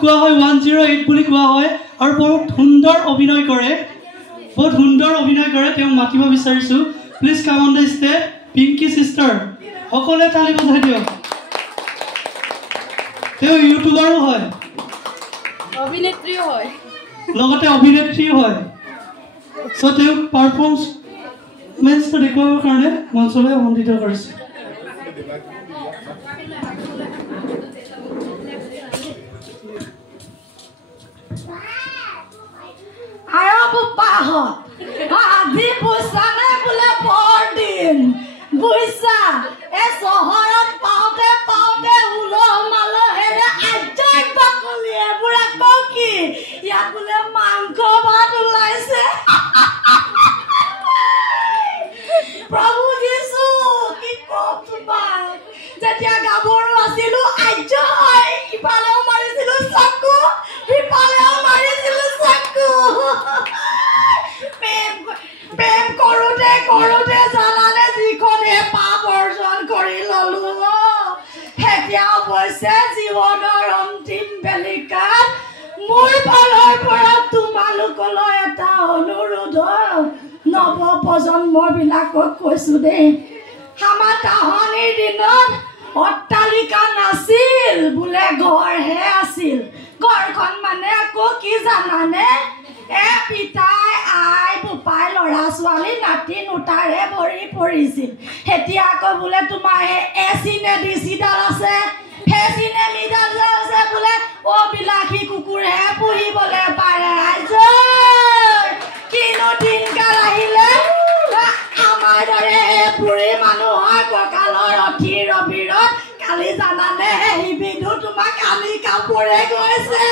কোৱা হয় 108 বুলি কোৱা হয় আৰু বহুত সুন্দৰ অভিনয় কৰে তেওঁ মাতিব বিচাৰিছো please come on the stage Pinky sister সকলোৱে তালি বজাই দিয়ক তেওঁ ইউটিউবাৰো হয় অভিনেত্ৰীও হয় লগতে অভিনেত্ৰীও হয় সো তেওঁ পাৰফৰ্মেন্সটো দেখুৱাবৰ কাৰণে মঞ্চলৈ আমন্ত্ৰিত কৰিছে আয়া বুপাহত আজি বুইছানে বোলে বৰদিন বুইছা এই চহৰত পাওঁতে উলহ মালহেৰে আজয় বাকলিয়ে বুঢ়া কওঁ কি ইয়াত বোলে মাংস ভাত ওলাইছে প্ৰভু যীশু কি কম তোমাক যেতিয়া গাভৰু আছিলো আজয় ইফালেও মাৰিছিলো চকু সিফালেও মাৰিছিলো চকু প্ৰেম কৰোঁতে জানানে যিখনে পাপ অৰ্জন কৰি ললো এতিয়া অৱশ্যে জীৱনৰ অন্তিম বেলিকাত মোৰ ফালৰ পৰা তোমালোকলৈ এটা অনুৰোধ নৱ প্ৰজন্মবিলাকক কৈছো দেই আমাৰ তাহানিৰ দিনত অট্টালিকা নাছিল বোলে ঘৰহে আছিল ঘৰখন মানে আকৌ কি জানানে পিতাই আই বোপাই ল'ৰা ছোৱালী নাতি নোটাৰে ভৰি পৰিছিল এতিয়া আকৌ বোলে তোমাৰ এচি নে ডিচিডাল আছে সেই চিনেমিডাল যে আছে বোলে বিলাসী কুকুৰহে পুহিবলৈ পাৰে কিনো দিনকাল আহিলে আমাৰ দৰে বুঢ়ী মানুহৰ কঁকালৰ অথিৰ অবিৰত কালি জানানে সিবিধু তোমাক কালি কাপোৰে গৈছে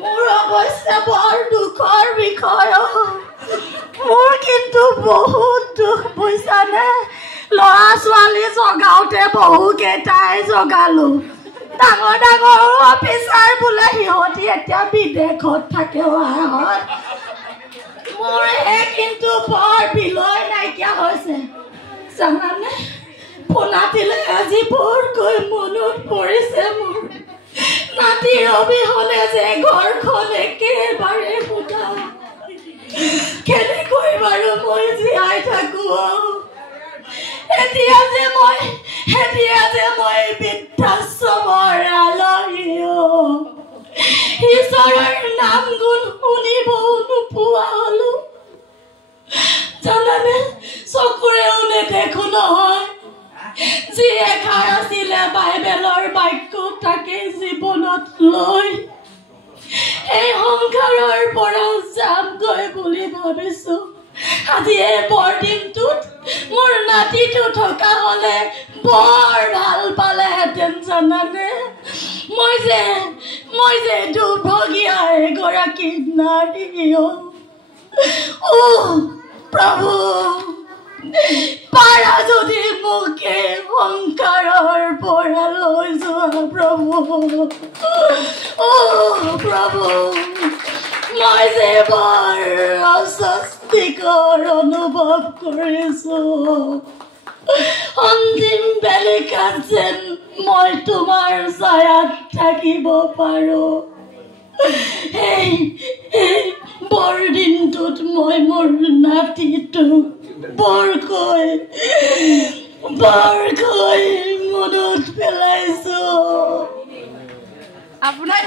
মোৰ অৱশ্যে বৰ দুখৰ বিষয় মোৰ কিন্তু বহুত দুখ বুইছানে ল'ৰা ছোৱালী জগাওঁতে বহুকেইটাই জগালো ডাঙৰ অফিচাৰ বোলে সিহঁতি এতিয়া বিদেশত থাকে মোৰ কিন্তু বৰ বিলয় নাইকিয়া হৈছে জানানে পোনাতিলে আজি বৰকৈ মনত পৰিছে মোৰ নাতিৰ অবিহনে যে ঘৰখন একেবাৰে ফুটা কেনেকৈ বাৰু মই জীয়াই থাকো এতিয়া যে মই বৃদ্ধাশ্ৰমৰ আলহী ঈশ্বৰৰ নাম গুণ শুনিবও নোপোৱা হলো জানানে চকুৰেও নেদেখো নহয় যি এষাৰ আছিলে বাইবেলৰ বাক্য তাকে জীৱনত লৈ এই সংসাৰৰ পৰা যামগৈ বুলি ভাবিছো আজি এই বৰদিনটোত মোৰ নাতিটো থকা হলে বৰ ভাল পালেহেঁতেন জানানে মই যে দুৰ্ভগীয়া এগৰাকী নাৰী প্ৰভু পাৰা যদি মোকে সংসাৰৰ পৰা লৈ যোৱা প্ৰভু প্ৰভু মই যে বৰ অস্বস্তিকৰ অনুভৱ কৰিছো অন্তিম বেলিকাত যেন মই তোমাৰ ছায়াত থাকিব পাৰো এই বৰদিনটোত মই মোৰ নাতিটোক বৰকৈ মনত পেলাইছো আপোনাৰ